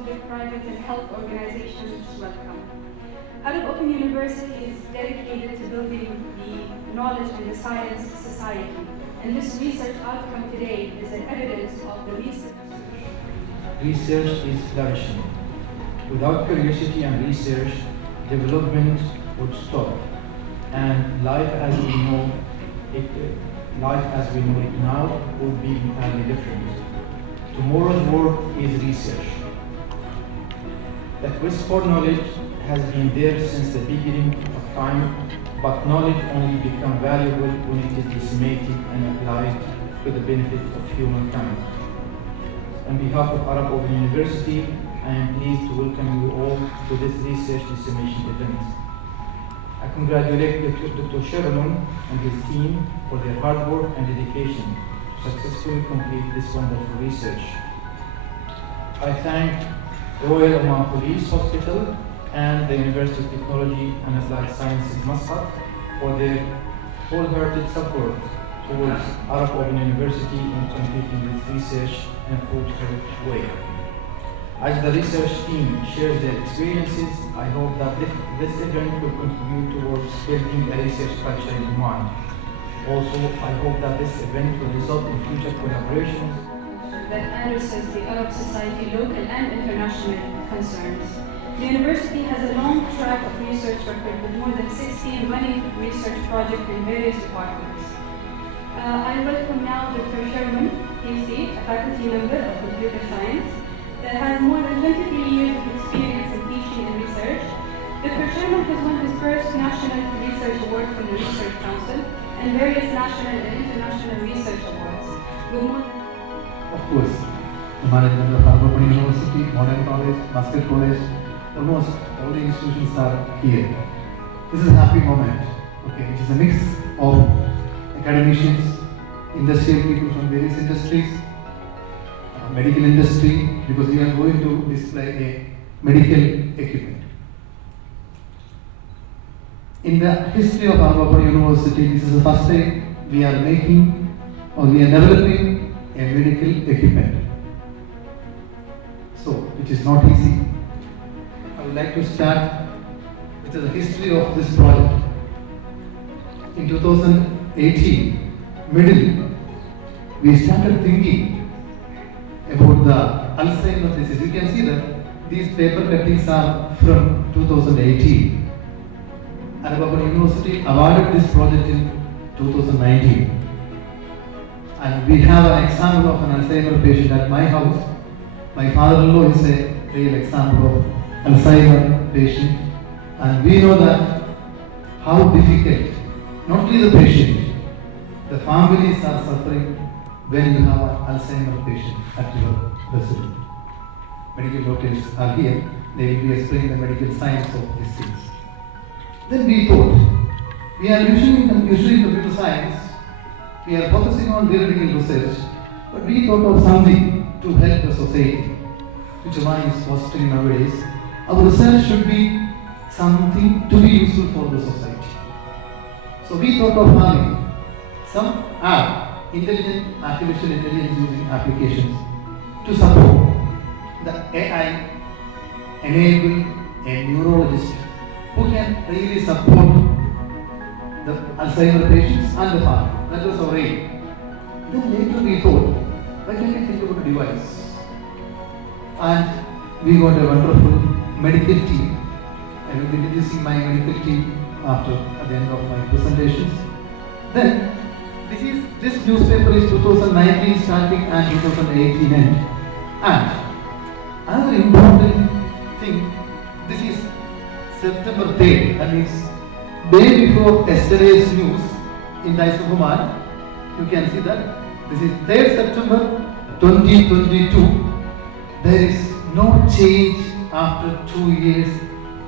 public, private, and health organizations welcome. Arab Open University is dedicated to building the knowledge and the science society, and this research outcome today is an evidence of the research. Research is flourishing. Without curiosity and research, development would stop, and life as we know it now would be entirely different. Tomorrow's world is research. The quest for knowledge has been there since the beginning of time, but knowledge only becomes valuable when it is disseminated and applied to the benefit of humankind. On behalf of Arab Open University, I am pleased to welcome you all to this research dissemination event. I congratulate Dr. Sherimon and his team for their hard work and dedication to successfully complete this wonderful research. I thank Royal Oman Police Hospital and the University of Technology and Applied Sciences Muscat for their wholehearted support towards Arab Open University in completing this research in a fruitful way. As the research team shares their experiences, I hope that this event will contribute towards building a research culture in Oman. Also, I hope that this event will result in future collaborations that addresses the Arab society local and international concerns. The university has a long track of research record with more than 16 running research projects in various departments. I welcome now Dr. Sherimon, PhD, a faculty member of computer science, that has more than 23 years of experience in teaching and research. Dr. Sherimon has won his first National Research Award from the Research Council and various national and international research awards. With more than of course, the management of Arab Open University, Modern College, Muscat College, almost all the institutions are here. This is a happy moment. Okay, it is a mix of academicians, industrial people from various industries, medical industry, because we are going to display a medical equipment. In the history of Arab Open University, this is the first time we are making or we are developing a medical equipment. So, which is not easy. I would like to start with the history of this project. In 2018, middle, we started thinking about the AlZheimer disease. You can see that these paper cuttings are from 2018. Arab Open University awarded this project in 2019. And we have an example of an AlZheimer patient at my house. My father-in-law is a real example of AlZheimer patient. And we know that how difficult, not only the patient, the families are suffering when you have an Alzheimer patient at your residence. Medical doctors are here, they will be explaining the medical science of these things. Then we thought, we are usually in computer science, we are focusing on theoretical research, but we thought of something to help the society, which Oman is fostering nowadays. Our research should be something to be useful for the society. So we thought of having some app, intelligent artificial intelligence using applications to support the AI, enable a neurologist who can really support the Alzheimer patients and the family. That was our aim. Then later we thought, why can't we think about a device? And we got a wonderful medical team. I will be introducing my medical team at the end of my presentations. Then this newspaper is 2019 starting and 2018 end. And another important thing, this is September 3rd, that means day before yesterday's news in Times of Oman. You can see that this is 3rd September 2022. There is no change after 2 years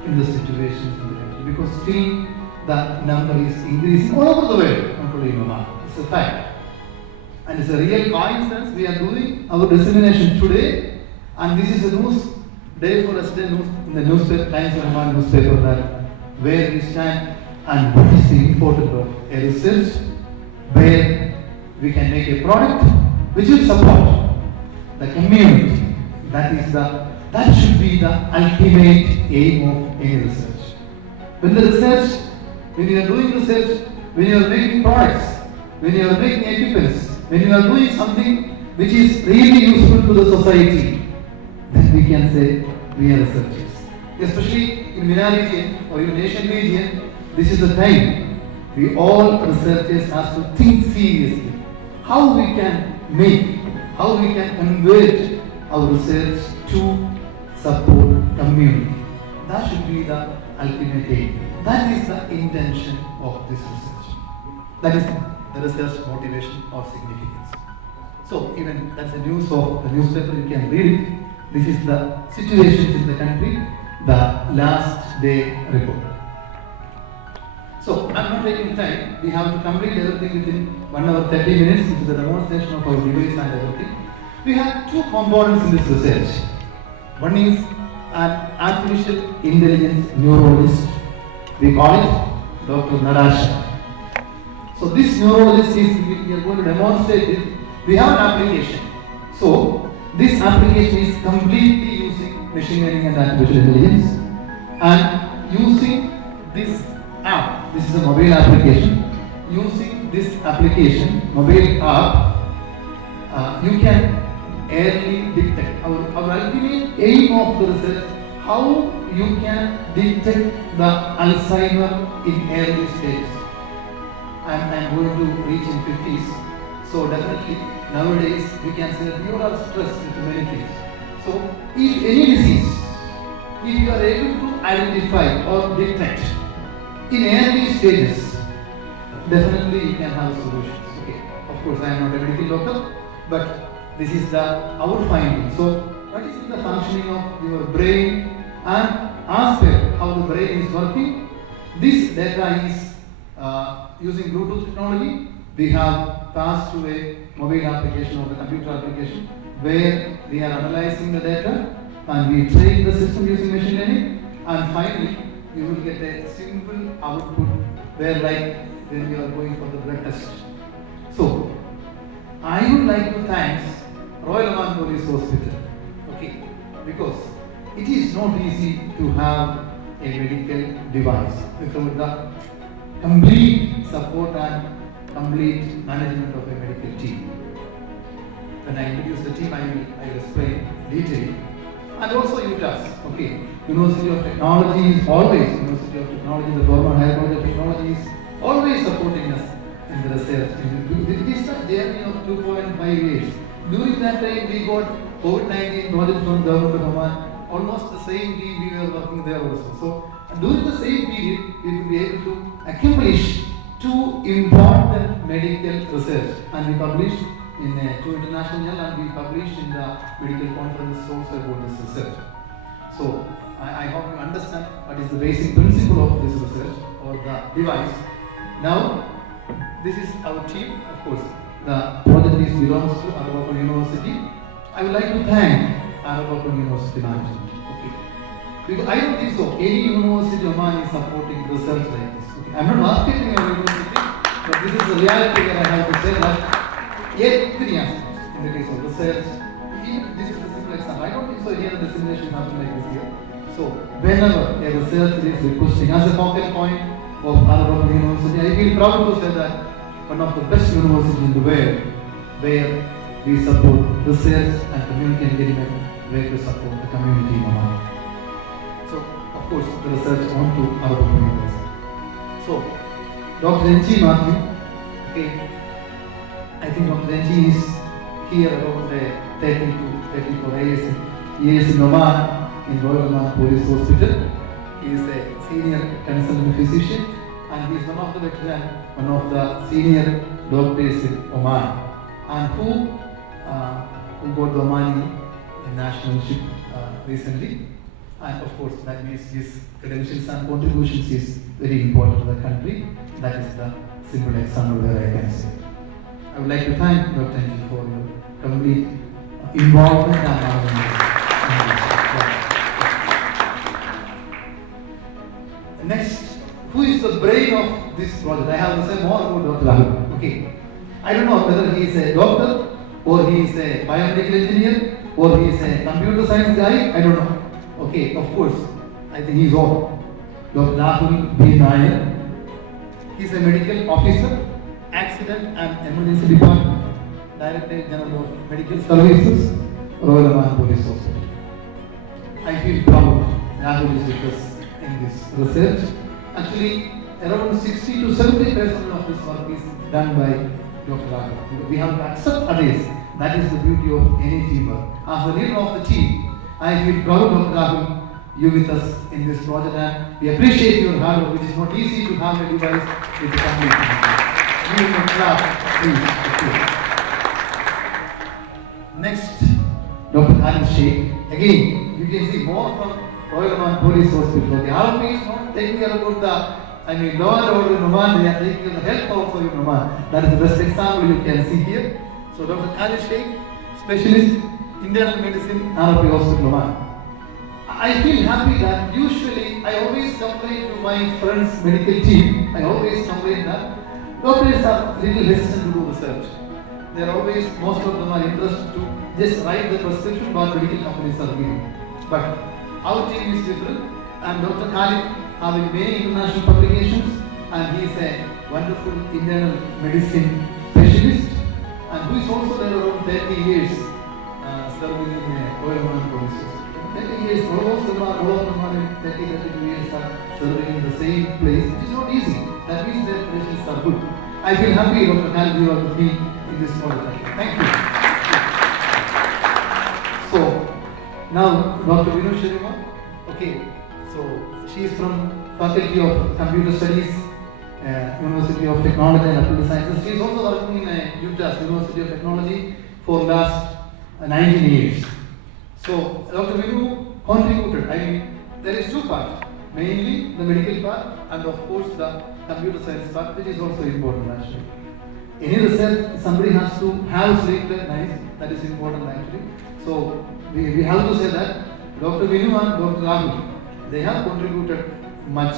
in the situation in the country, because still the number is increasing all over the world, not only in Oman. It's a fact. And it's a real coincidence. We are doing our dissemination today, and this is a news day for us today in the newspaper, Times of Oman newspaper, that where we stand and what is the importance of a research where we can make a product which will support the community. That is the That should be the ultimate aim of any research. When you are doing research, when you are making products, when you are making equipments, when you are doing something which is really useful to the society, then we can say we are researchers. Especially in minority or in Asian region, this is the time we all researchers have to think seriously how we can convert our research to support community. That should be the ultimate aim. That is the intention of this research. That is the research motivation or significance. So even that's the news of the newspaper, you can read it. This is the situation in the country, the last day report. So I'm not taking time. We have to complete everything within 1 hour 30 minutes, which is the demonstration of our device and everything. We have two components in this research. One is an artificial intelligence neurologist. We call it Dr. Narasha. So this neurologist is, we are going to demonstrate it. We have an application. So this application is completely using machine learning and artificial intelligence, and using this app. This is a mobile application. Using this application, mobile app, you can early detect. Our ultimate aim of the research, how you can detect the Alzheimer in early stages. I'm going to reach in 50s. So definitely nowadays we can say that you are stressed with many things. So if any disease, if you are able to identify or detect in early stages, definitely you can have solutions. Okay. Of course, I am not a medical doctor, but this is our finding. So what is the functioning of your brain, and as per how the brain is working, this data is using Bluetooth technology. We have passed to a mobile application or the computer application where we are analyzing the data and we train the system using machine learning, and finally you will get a simple output where, like when you are going for the blood test. So I would like to thank Royal Oman Police Hospital, okay, because it is not easy to have a medical device without the complete support and complete management of a medical team. When I introduce the team, I will explain detail. And also UTAS, okay. University of Technology is always, University of Technology, the former higher college of technology is always supporting us in the research. It is a journey of 2.5 years. During that time, we got COVID-19 project from government of Oman. Almost the same team we were working there also. So during the same period, we will be able to accomplish two important medical research, and we published in two international journals, and we published in the medical conference also about this research. So I hope you understand what is the basic principle of this research or the device. Now this is our team. Of course, the project belongs to AlZheimer University. I would like to thank AlZheimer University management. Okay, because I don't think so any university of Oman is supporting research like this. Okay? I'm not marketing our university, but this is the reality that I have to say that every aspect in the case of research, even this is the simple example. I don't think so any other simulation happen like this here. So whenever a researcher is requesting as a focal point of AlZheimer University, I feel proud to say that one of the best universities in the world where we support research and community engagement, where we support the community in Oman. So of course the research on to AlZheimer University. So Dr. N.G. Matthew, okay, I think Dr. N.G. is here around 30 to 34 years in Oman, in Royal Oman Police Hospital. He is a senior consultant physician, and he is one of the veteran, one of the senior doctors in Oman, and who got the Omani nationalship recently. And of course, that means his credentials and contributions is very important to the country. That is the simple example where I can say. I would like to thank Dr. N.G. for your complete involvement and next, who is the brain of this project? I have to say more about Dr. Rahul. Okay. I don't know whether he is a doctor, or he is a biomedical engineer, or he is a computer science guy. I don't know. Okay, of course, I think he's all. Dr. Rahul B. Nair. He's a medical officer, accident and emergency department, Director General of Medical Services, Royal Oman Police Hospital. I feel proud Rahul is with us in this research. Actually, around 60 to 70% of this work is done by Dr. Rahul. We have to accept others. That is the beauty of any teamwork. As the leader of the team, I feel proud, Dr. Rahul, you with us in this project, and we appreciate your hard work, which is not easy to have a device with the complete. Give him a clap, please. Next, Dr. Khalid Sheikh. Again, you can see more from Royal Oman Police Hospital. The army is not taking care about the, law and order in Oman, they are taking care of the health also in Oman. That is the best example you can see here. So Dr. Khalid Sheikh, specialist, internal medicine, RP Hospital Oman. I feel happy that usually I always complain to my friends' medical team. I always complain that doctors are little hesitant to do research. They are always, most of them are interested to just write the prescription what medical companies are giving. But our team is different, and Dr. Khalid having many international publications, and he is a wonderful internal medicine specialist, and who is also there around 30 years serving in Royal Oman Police Hospital. 30 years, almost all of them are in 32 years are serving in the same place, which is not easy. That means their patients are good. I feel happy, Dr. Khalid, you are with me in this project. Thank you. So, now Dr. Sherimon. Okay, so she is from Faculty of Computer Studies, University of Technology and Applied Sciences. She is also working in Utah University of Technology for last 19 years. So, Dr. Vinu contributed, there is two parts, mainly the medical part and of course the computer science part, which is also important actually. Any research, somebody has to have sleepless nights, that is important actually. So, we have to say that Dr. Vinu and Dr. Rahul, they have contributed much,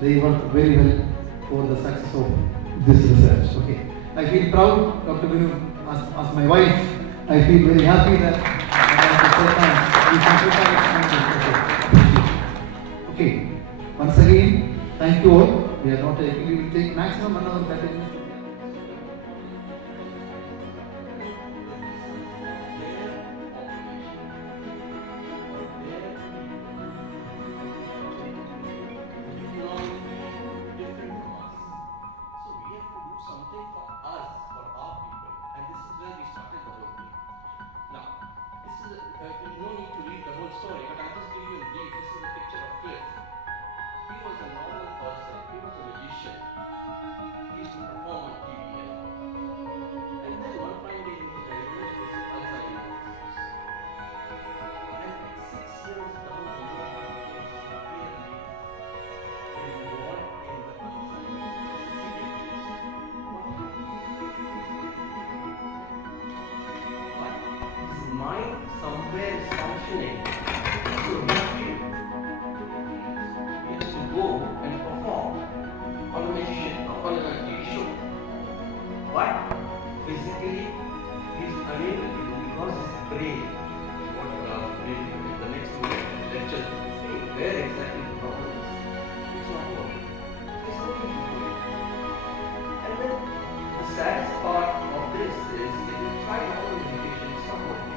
they worked very well for the success of this research. Okay, I feel proud, Dr. Vinu, as my wife, I feel very happy that okay, once again, thank you all. We are not taking, we will take maximum another 30 minutes. Mind somewhere is functioning. So he has to go and perform on a mission, on a TV show. But physically he is unable to do because his brain, what maybe the next lecture say where exactly the problem is. It's not working. So he's not able to do it. And then the saddest part of this is if you try all the medication, it's not working.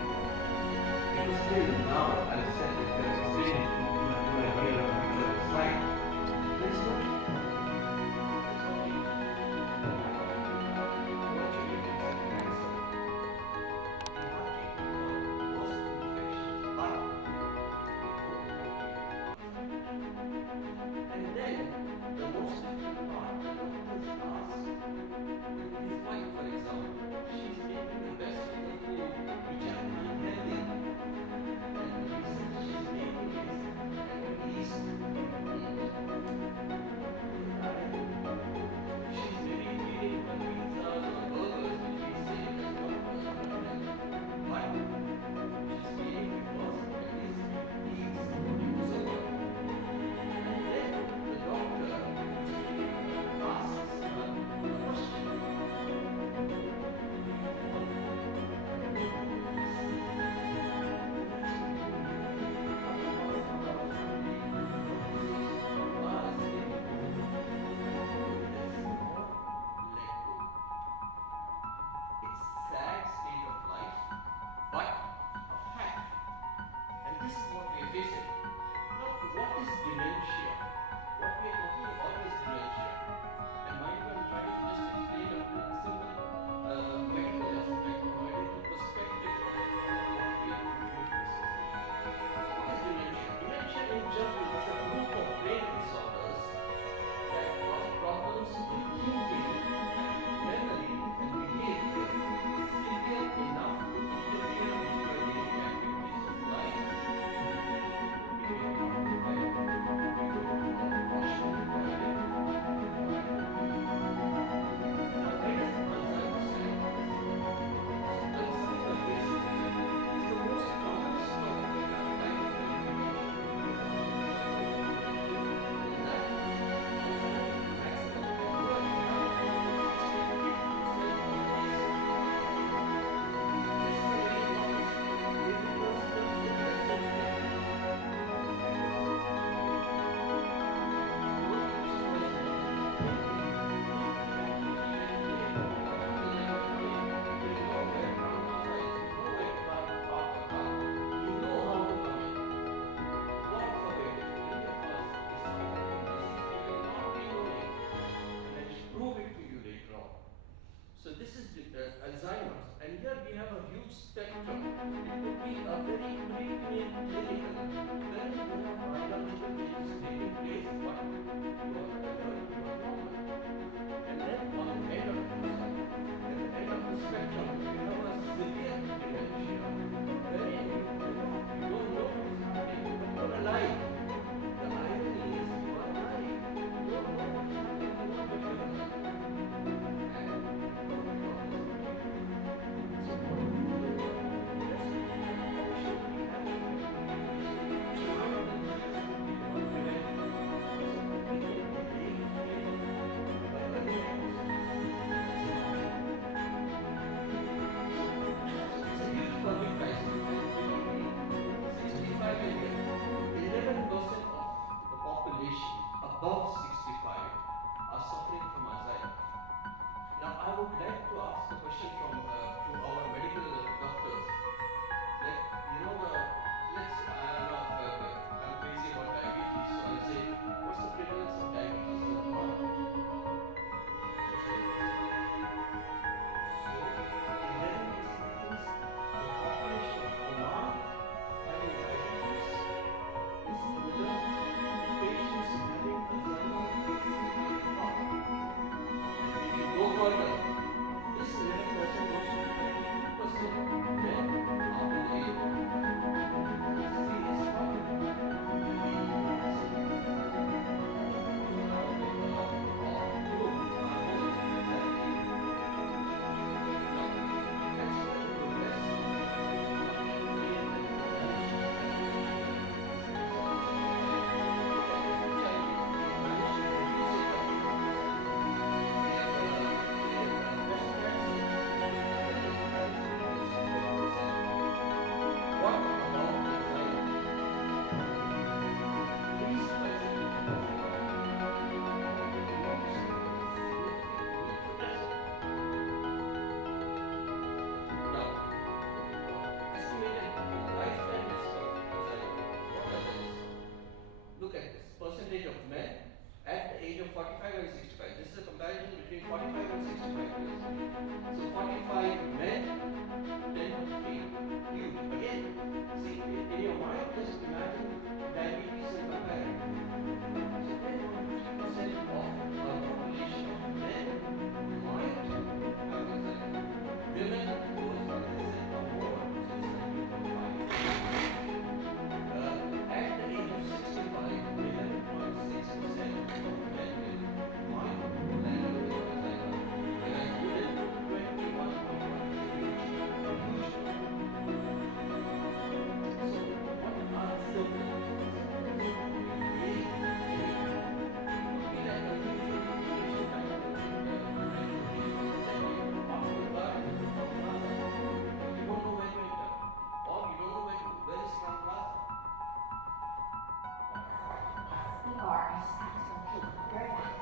Still now, as I said, explaining to my future slide, there's no and then the most difficult part, the doctors ask, his wife, for example, she's making the best of the food which are unhealthy. And the reason she's making is at least It could be a very preclinical, where you have biological changes taking place, but you are alert, you are normal. And then on the end of at the end of the spectrum, you have a severe dementia, wherein you don't know what's happening, but you're alive. The irony is you are alive. You don't know what's happening, but you're alive. And you don't know what's happening. So what do you do? Just should be happening. It's a huge public crisis. 65 11% of the population above 65 are suffering from AlZheimer. Now, I would like to ask a question to our medical doctors. Like, I'm crazy about diabetes, so I'll say, what's the prevalence of diabetes in the world? So, 11 means the population of Oman having diabetes is similar to patients having Alzheimer exceedingly wrong. And if you go further, this 11% goes to 22% men after the age of 55. It's a serious problem. What about Please Now, estimated lifetime risk of Alzheimer. What are these? Look at this percentage of men at the age of 45 and 65. This is a comparison between 45 and 65 years. So 45 men, 10 to 3. You again see in your mind, just imagine diabetes and compare it. So 10% of our population of men might have Alzheimer. Women, of course, as I said, are more, so it's 90.5. At the age of 65, 11.6% of men might land up with Alzheimer, whereas women, 21.1%. A huge number. So, what are the symptoms? You are. I just have to repeat. Very back.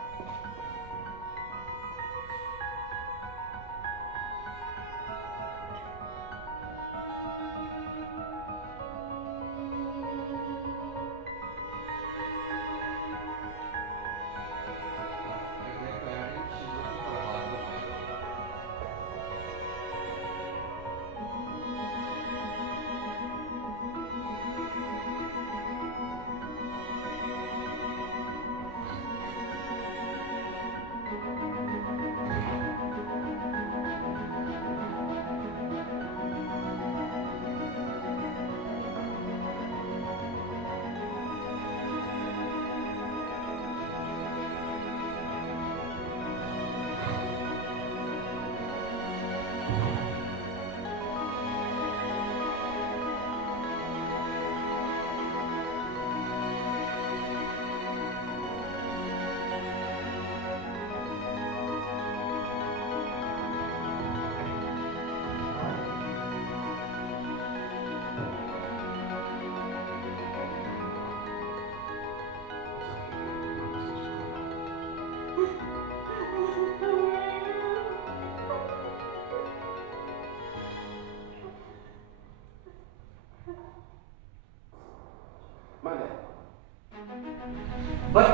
But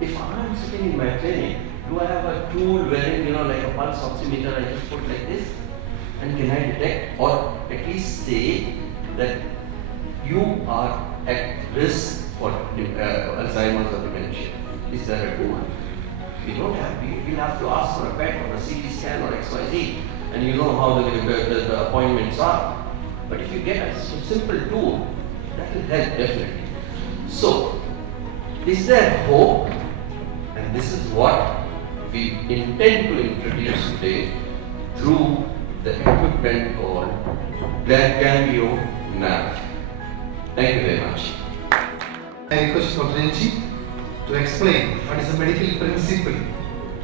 if I'm sitting in my clinic, do I have a tool wherein, like a pulse oximeter, I just put like this? And can I detect or at least say that you are at risk for Alzheimer's or dementia? Is there a tool? We don't have, we'll have to ask for a PET or a CT scan or XYZ, and you know how the appointments are. But if you get a simple tool, that will help definitely. So, is there hope? And this is what we intend to introduce today through the equipment called Gambio Nav. Thank you very much. I request Dr. Renchi to explain what is the medical principle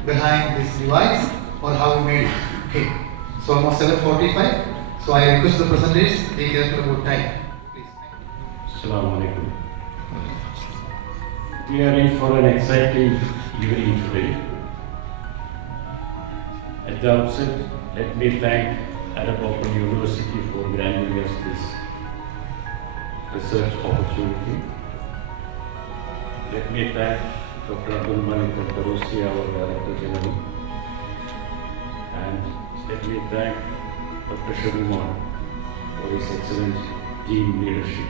behind this device or how we made it. Okay, so almost 7:45. So I request the presenters to take care of about time. Please. Assalamu alaikum. We are in for an exciting evening today. At the outset, let me thank Arab Open University for granting us this research opportunity. Let me thank Dr. Abdul Malik Al-Tarusi, our Director General, and let me thank Dr.Sherimon for his excellent team leadership.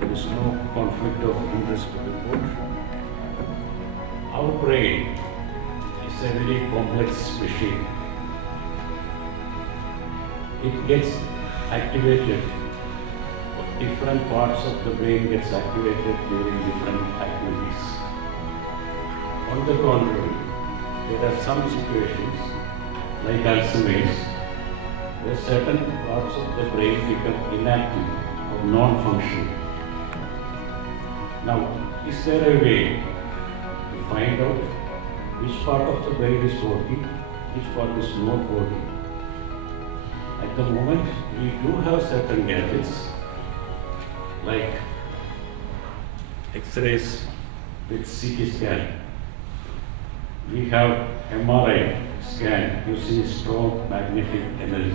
There is no conflict of interest to report. Our brain is a very complex machine. It gets activated, different parts of the brain gets activated during different activities. On the contrary, there are some situations, like Alzheimer's, where certain parts of the brain become inactive or non-functional. Now, is there a way to find out which part of the brain is working, which part is not working? At the moment, we do have certain gadgets like X-rays with CT scan. We have MRI scan using strong magnetic energy.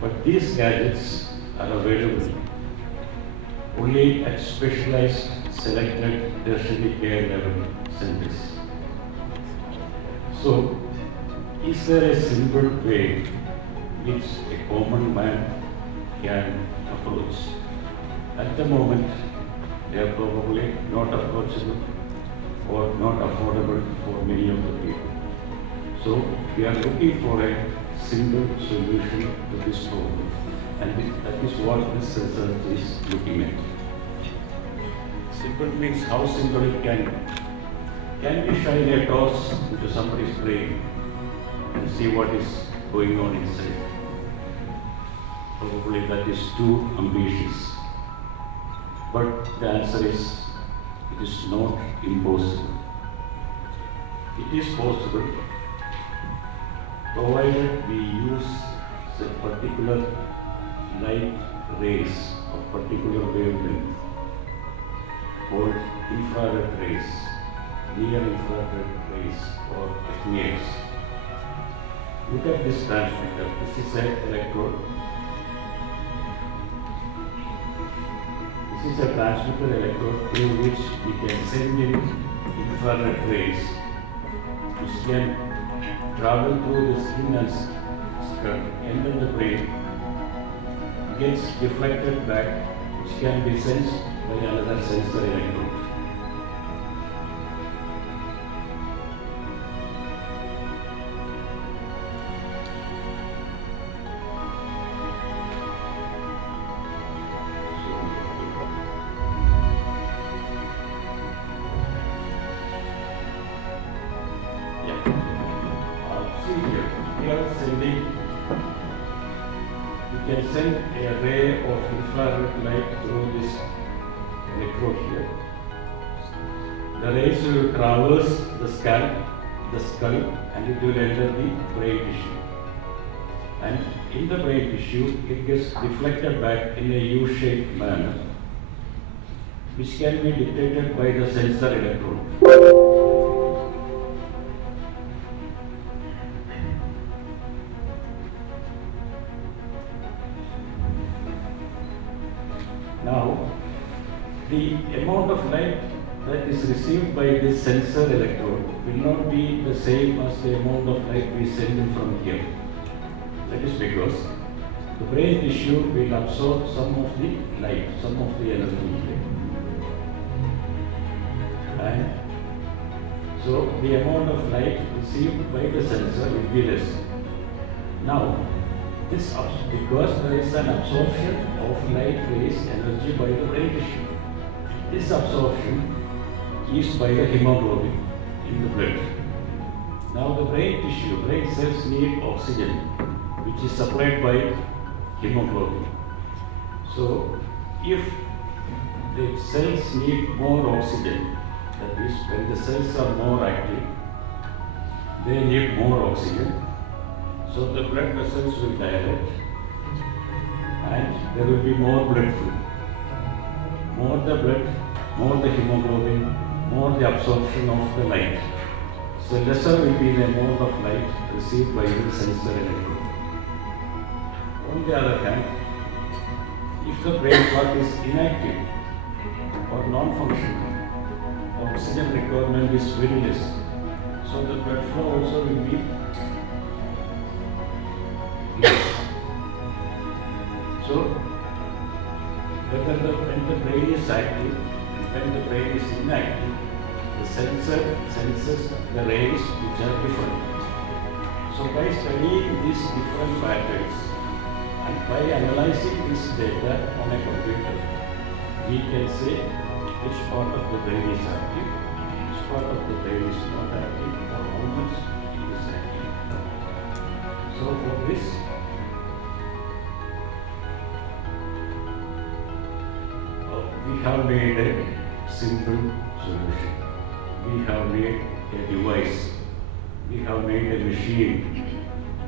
But these gadgets are available only at specialized selected tertiary care level centers. So, is there a simple way which a common man can approach? At the moment, they are probably not approachable or not affordable for many of the people. So, we are looking for a simple solution to this problem, and that is what this research is looking at. Simple means how simple it can be. Can we shine a torch into somebody's brain and see what is going on inside? Probably that is too ambitious. But the answer is, it is not impossible. It is possible, provided we use the particular light rays of particular wavelength called infrared rays, near infrared rays or FNIRs. Look at this transmitter. This is an electrode. This is a transmitter electrode through which we can send in infrared rays which can travel through the skin and skull, enter the brain, gets deflected back, which can be sensed by another sensor electrode. We can send a ray of infrared light through this electrode here. The rays will traverse the skull, and it will enter the brain tissue. And in the brain tissue, it gets deflected back in a U-shaped manner, which can be detected by the sensor electrode. Now, the amount of light that is received by this sensor electrode will not be the same as the amount of light we send in from here. That is because the brain tissue will absorb some of the light, some of the energy. And so the amount of light received by the sensor will be less. Now, because there is an absorption of light-based energy by the brain tissue. This absorption is by the hemoglobin in the blood. Now the brain tissue, brain cells need oxygen, which is supplied by hemoglobin. So if the cells need more oxygen, that is when the cells are more active, they need more oxygen. So the blood vessels will dilate and there will be more blood flow. More the blood, more the hemoglobin, more the absorption of the light. So lesser will be the amount of light received by the sensor electrode. On the other hand, if the brain part is inactive or non-functional, oxygen requirement is very less. So the blood flow also will be less. So when the brain is active and when the brain is inactive, the sensor senses the rays which are different. So by studying these different patterns and by analyzing this data on a computer, we can say which part of the brain is active, which part of the brain is not active, or how much it is active. So for this, we have made a simple solution. We have made a device. We have made a machine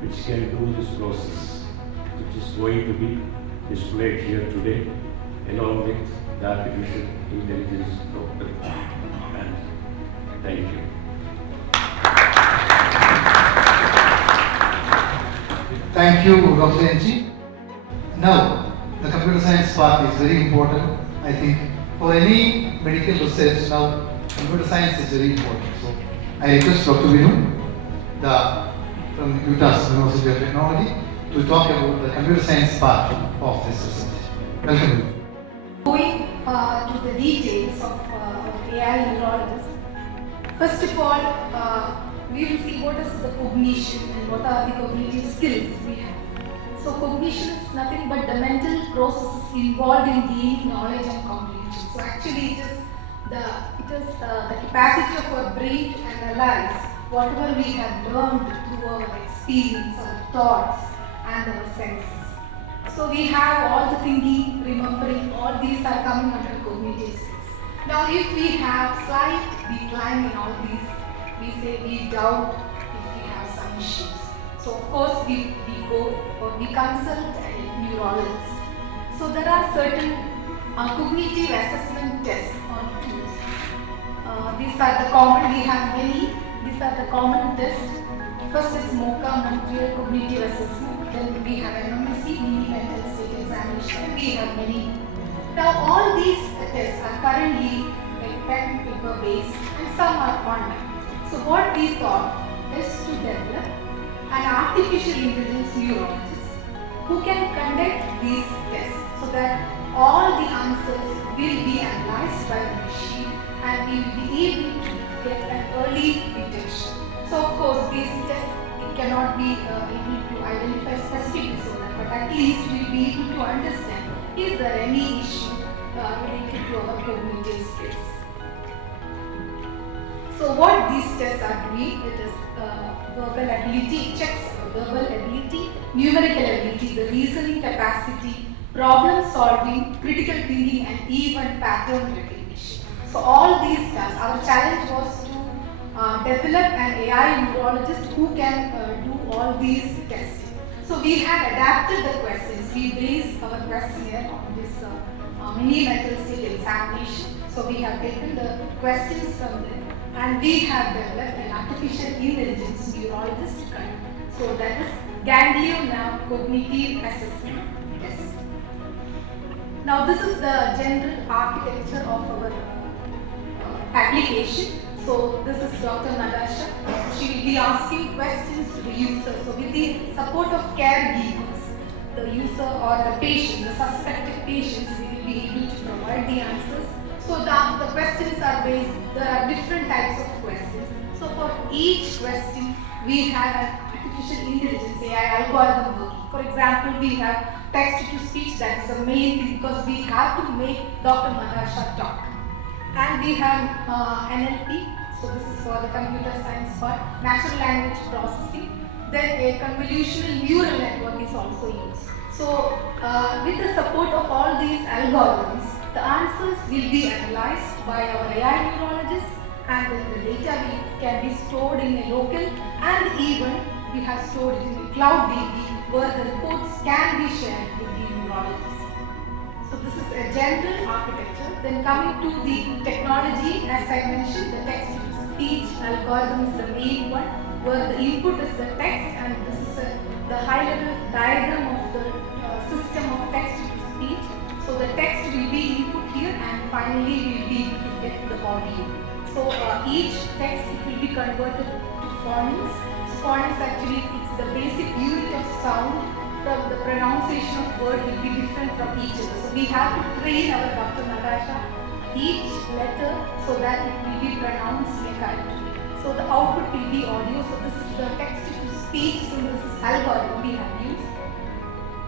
which can do this process, which is going to be displayed here today along with the artificial intelligence doctor. And thank you. Thank you, Dr. N.G. Now, the computer science part is very important. I think for any medical research now, computer science is very important. So I request Dr. Vinu, from Utah University of Technology, to talk about the computer science part of this research. Welcome. Vinu. Going to the details of AI neurologist, first of all, we will see what is the cognition and what are the cognitive skills we have. So cognition is nothing but the mental processes involved in gaining knowledge and comprehension. So actually it is the capacity of our brain to analyze whatever we have learned through our experience, our thoughts and our senses. So we have all the thinking, remembering, all these are coming under cognitive skills. Now if we have slight decline in all these, we say we doubt if we have some issues. So of course we go or we consult a neurologist. So there are certain cognitive assessment tests on tools. These are the common, we have many, these are the common tests. First is MOCA, Montreal Cognitive Assessment. Then we have MMSE, Mini Mental State Examination. We have many. Now all these tests are currently pen paper based and some are online. So what we thought is to develop an artificial intelligence neurologist who can conduct these tests so that all the answers will be analyzed by the machine and we will be able to get an early detection. So of course these tests, it cannot be able to identify specific disorder, but at least we will be able to understand is there any issue related to our cognitive skills. So what these tests are doing, it is verbal ability, it checks verbal ability, numerical ability, the reasoning capacity, problem solving, critical thinking and even pattern recognition. So all these tests, our challenge was to develop an AI neurologist who can do all these testing. So we have adapted the questions. We base our questionnaire on this mini mental state examination. So we have taken the questions from them and we have developed an artificial intelligence neurologist kind. So that is ganglion nerve cognitive assessment test. Now this is the general architecture of our application. So this is Dr. Natasha. She will be asking questions to the user. So with the support of caregivers, the user or the patient, the suspected patients, we will be able to provide the answers. So the questions are based, there are different types of questions. So for each question, we have an artificial intelligence AI algorithm working. For example, we have text to speech, that is the main thing because we have to make Dr. Natasha talk. And we have NLP, so this is for the computer science part, natural language processing. Then a convolutional neural network is also used. So with the support of all these algorithms, the answers will be analyzed by our AI neurologists, and then the data can be stored in a local, and even we have stored it in the cloud DB where the reports can be shared with the neurologists. So this is a general architecture. Then coming to the technology, as I mentioned, the text-to-speech algorithm is the main one, where the input is the text, and this is the high-level diagram of the system of text-to-speech. So the text will be input here, and finally we will be able to get the audio. So each text it will be converted to phonemes. So phonemes actually it's the basic unit of sound. The pronunciation of word will be different from each other. So we have to train our Dr. Natasha each letter so that it will be pronounced correctly. So the output will be audio. So this is the text-to-speech synthesis algorithm we have used.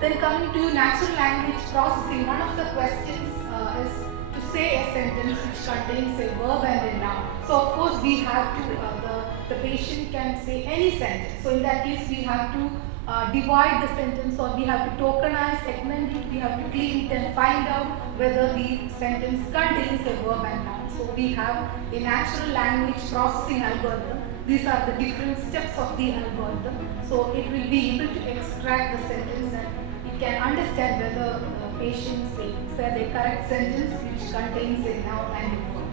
Then coming to natural language processing, one of the questions is to say a sentence which contains a verb and a noun. So of course we have to, the patient can say any sentence. So in that case we have to divide the sentence, or we have to tokenize, segment it, we have to clean it and find out whether the sentence contains a verb and noun. So we have a natural language processing algorithm. These are the different steps of the algorithm. So it will be able to extract the sentence and it can understand whether the patient said a correct sentence which contains a noun and a verb.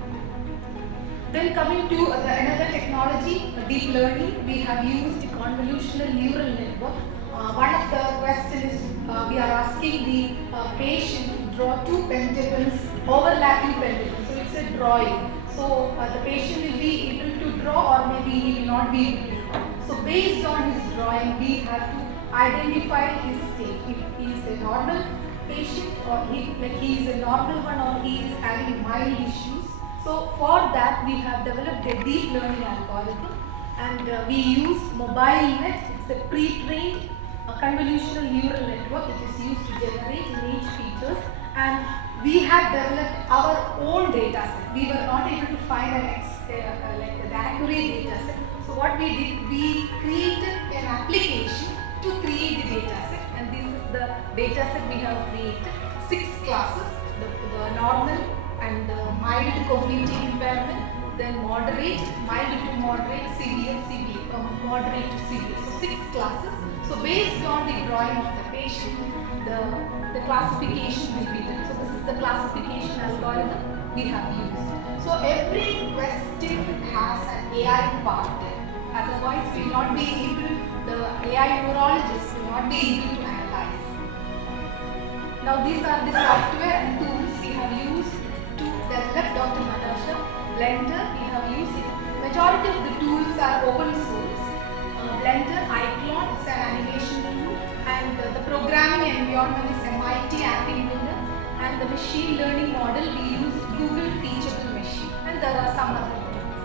Then coming to another technology, deep learning, we have used the convolutional neural network. One of the questions we are asking the patient to draw two pentagons, overlapping pentagons. So it's a drawing. So the patient will be able to draw, or maybe he will not be able to draw. So based on his drawing, we have to identify his state. If he is a normal patient, or he is a normal one, or he is having mild issues. So for that we have developed a deep learning algorithm, and we use MobileNet. It's a pre-trained convolutional neural network. It is used to generate image features, and we have developed our own data set. We were not able to find an accurate data set. So what we did, we created an application to create the data set, and this is the data set we have created. 6 classes, the normal and mild cognitive impairment, then moderate, mild to moderate, severe, moderate to severe. So 6 classes. So based on the drawing of the patient, the classification will be done. So this is the classification algorithm we have used. So every question has an AI part there. Otherwise we will not be able, the AI neurologists will not be able to analyze. Now these are the software and tools we have used to develop Dr. Natasha. Blender, we have used it. Majority of the tools are open source. Blender, Iclon is an animation tool, and the programming environment is MIT Builder, and the machine learning model we use Google Teachable Machine, and there are some other tools.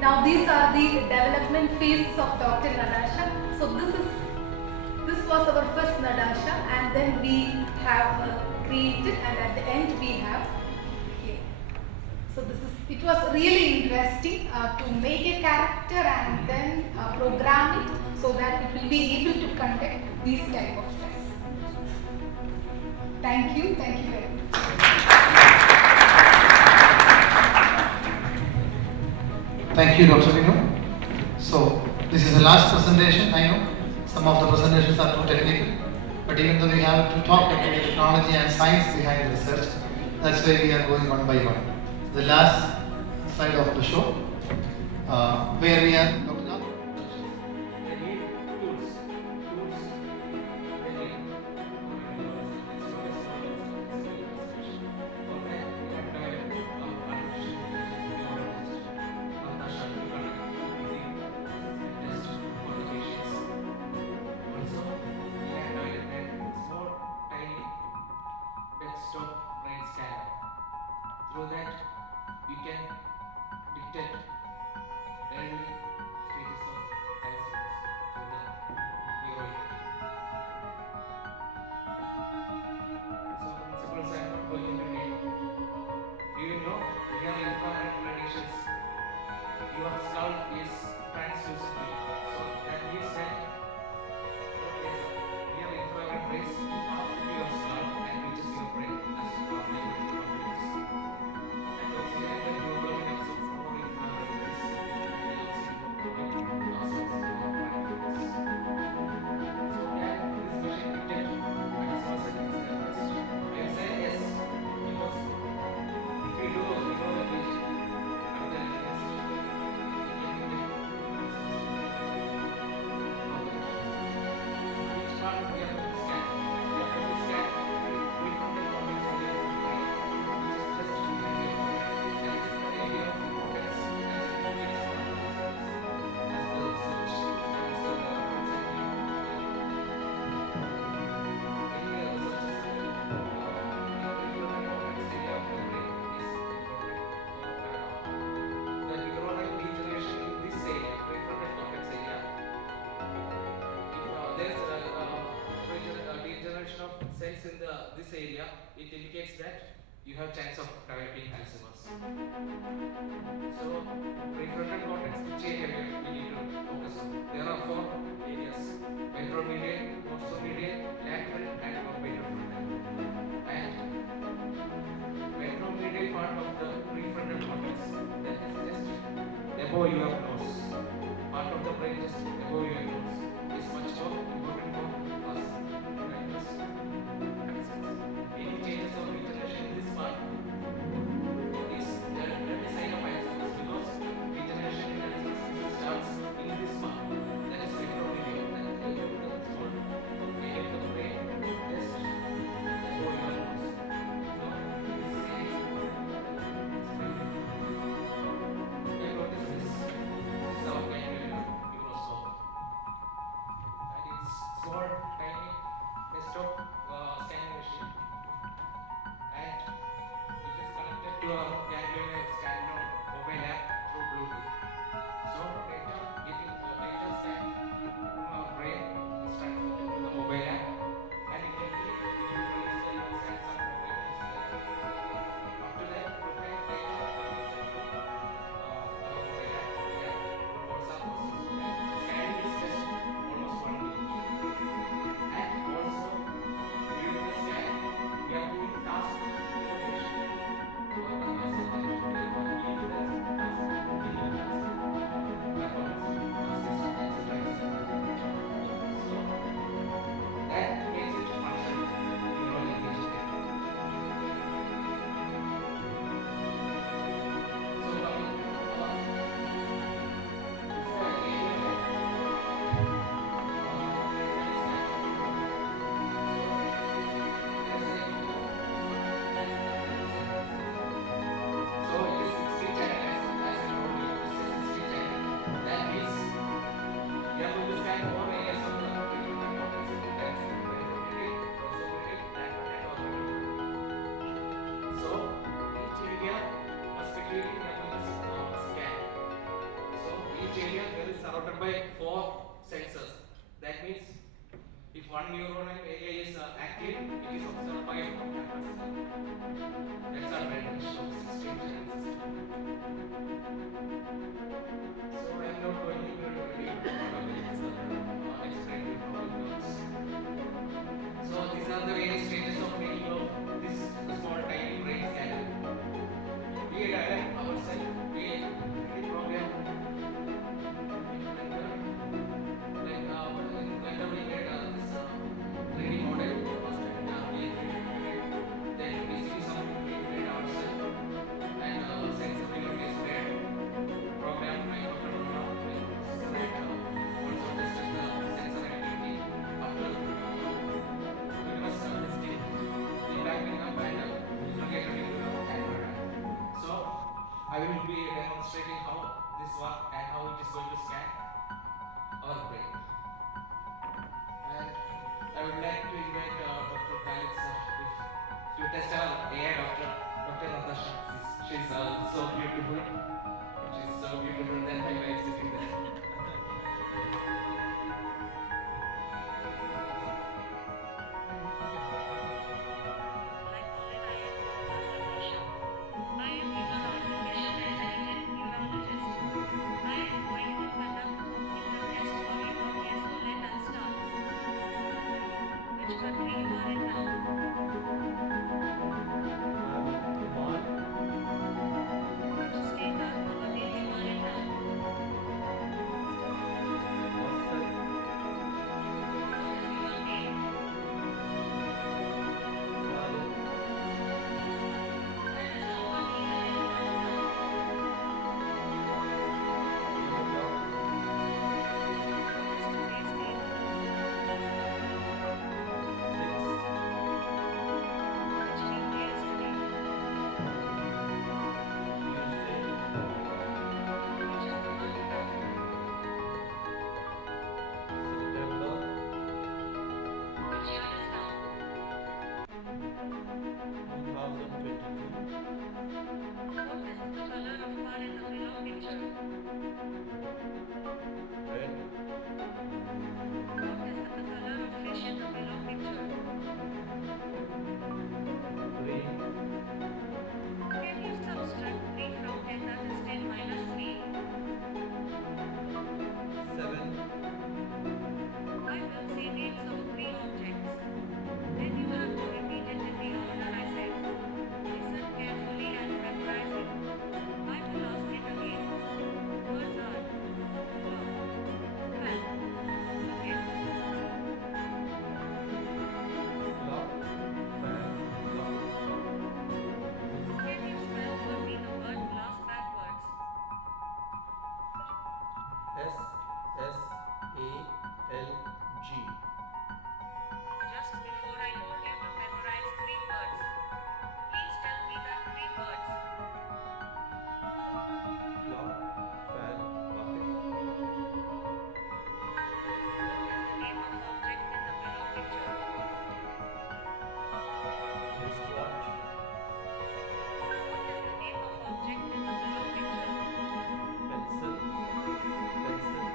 Now these are the development phases of Dr. Natasha. So this was our first Natasha, and then we have created, and at the end we have here. So it was really interesting to make a character and then program it so that it will be able to conduct these type of tests. Thank you very much. Thank you, Dr. Vinu. So this is the last presentation. I know some of the presentations are too technical, but even though we have to talk about the technology and science behind research, that's why we are going one by one. The last slide of the show, where we are. early stages of Alzheimer's to the neuroimaging. So principles I am not going into detail. Do you know we have infrared radiations? Your skull is translucent. So that means that here infrared rays pass through your skull and reaches your brain as your mind operates. And also the hemoglobin absorbs more infrared rays and also hemoglobin absorbs more infrared rays. So can this machine detect Alzheimer's and Alzheimer's? I will say yes, because if we do neuroimaging at the next, we can detect each part we have to scan. We have to scan prefrontal cortex area of the brain, which is just behind your forehead. That is the area of importance as it is as the research and the reference I gave. Many researchers say the prefrontal cortex area of the brain is important for the neuronal degeneration in this area, prefrontal cortex area. If there is a degeneration of cells in this area, it indicates that you have chance of developing Alzheimer's. So, prefrontal cortex, which area we need to focus on? There are 4 areas: ventromedial, dorsomedial, lateral, and orbital frontal. And ventromedial part of the prefrontal cortex, that is just above your nose. Part of the brain just above your nose is much more important for us writers. Any changes or degeneration in this part is the sign of Alzheimer's, because degeneration in Alzheimer's starts in this part, that is ventromedial, that is the small area of the brain just above your nose. So this is we notice this is our ganglion neuroscope, and it's small tiny desktop scanning machine, and it is connected to our ganglion standalone mobile app through Bluetooth. So data scanned from our brain is transmitted to the mobile app, and immediately it will release the events and some programs there. After that, profile data will be sent to our mobile app where robots are processed. And scanning is just almost 1 minute. And also during the scan, we are doing task innovation. What are the subjects today? What are the task? Performance, etc. So that makes it function neural engagement. So coming this is the area of so it is 60 channels, as I told you, it is 60 channels. That means we are going to scan 4 areas of the prefrontal cortex, that is ventromedial, dorsomedial, lateral, and orbital. So each area prospectively we are going to scan. So each area there is surrounded by 4 sensors. That means if one neuronal area is active, it is observed by 100%. That's our advantage of 16 channels. So I am not going into explain how it works. So these are the various stages of making of this small tiny brain scanner. We develop ourselves, we program when we made this 3D model first time, then we see something we made ourselves, and sensor unit is made, program microcontroller, and also tested the sensor activity after rigorous testing, the backing up and integrated into the Android app. So I will be demonstrating how this works and how it is going to scan our brain. And I would like to invite Dr. Khalid to test our AI doctor, Dr. Natasha. She's so beautiful. She's so beautiful that my wife country you are in now? Oman, Which state or province you are in now? Masar, What is your name? Khalid, Where is our year in now? Singapore, What is today's date? 6, Which day is today? Tuesday, Which is the month now? September, Which year is now? 2022, What is the color of car in the below picture? red, What is the color of fish in the below picture? green, Can you subtract 3 from 10, that is 10 minus 3? 7, I will say names of 3 objects. Then you have to repeat it in the order I said. Listen carefully and memorize it. I will ask it again. Words are clock, fan, bucket, clock, fan, clock, can you spell for me the word glass backwards? S, S, A, L, G, Just before I told you to memorize 3 words. Please tell me that 3 words. clock, fan, bucket, What is the name of object in the below picture? wristwatch, What is the name of object in the below picture? pencil, pencil,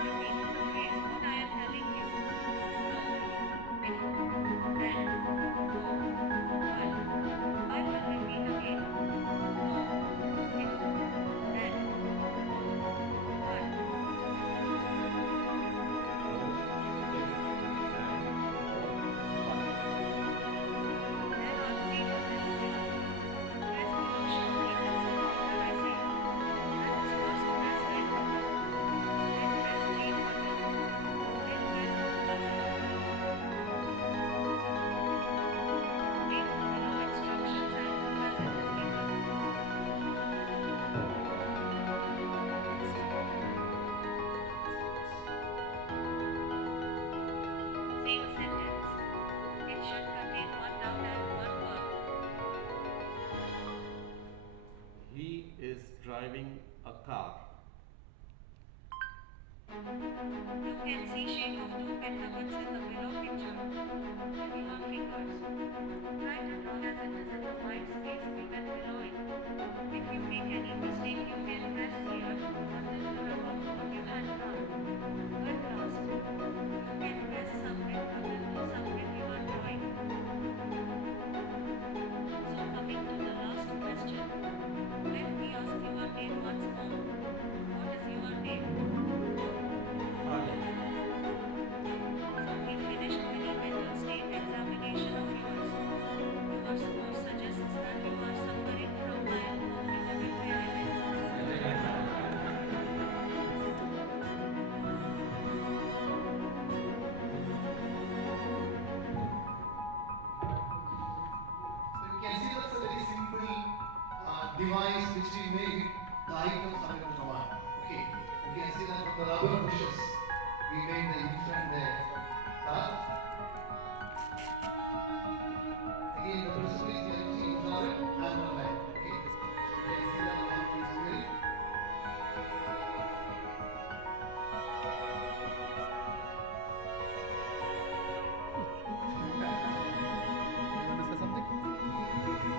Repeat the phrase what I am telling you. No. If. Then. Go. But. I will repeat again. No. If. Then. Go. But. There are 3 buttons below. Press below show me that's the order I say. That is first press red button. Then press green button. Then press blue button. Read the below instructions and do as it is written. Say a sentence. It should contain 1 noun and 1 verb. He is driving a car. You can see shape of 2 pentagons in the below picture. With your fingers. Try to draw as it is in the white space given below it. If you make any mistake you can press here button to rub off what you had drawn. But last, you can press submit button to submit your drawing. So coming to the last question. Let me ask your name once more. What is your name? Khalid, So we finished many mental state examination of yours. Your score suggests that you are suffering from mild cognitive impairment. So you can see that's a very simple device which we made. The items are in the one. Okay. You can see that from the rubber bushes we made the infant there. Again, the principle is we are using infrared and one light. Okay. So you can see that how it is very. You want to say something?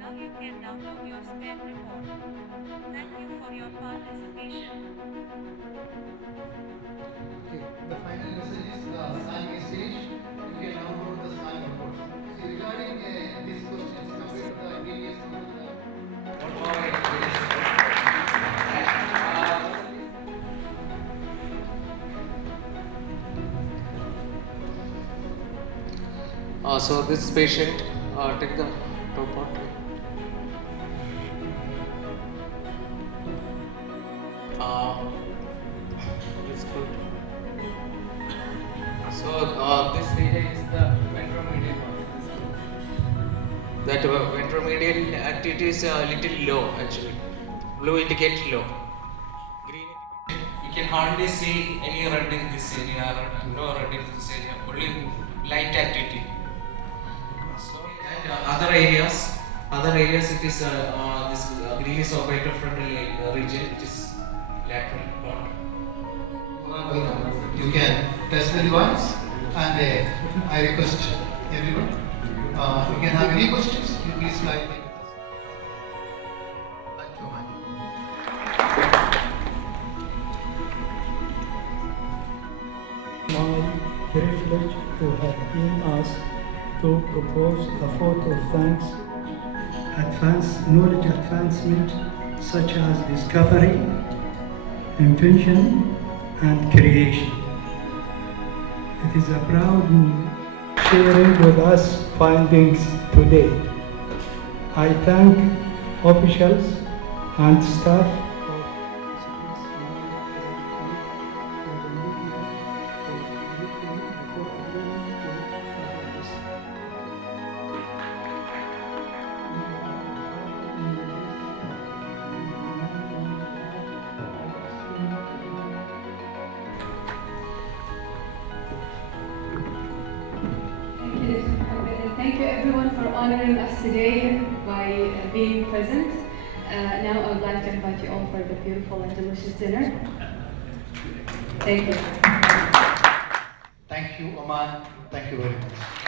Now you can download your SPED report. Thank you for your participation. Okay, the final message is signing stage. You can download the sign report. See, regarding these questions compared to the previous one, So this patient, take the top part. It's good. So this area is the ventromedial one. That ventromedial activity is a little low actually. Blue indicates low. Green indicates you can hardly see any red in this area. No red in this area. Only light activity. So and other areas it is this green is frontal region, which is lateral part. you can test the device, and I request everyone, you can have any questions, you please write them. Thank you, man. My privilege to have been asked to propose a vote of thanks, knowledge advancement such as discovery, invention, and creation. It is a proud moment sharing with us findings today. I thank officials and staff Thank you everyone for honoring us today by being present. Now I would like to invite you all for the beautiful and delicious dinner. Thank you. Thank you, Oman. Thank you very much.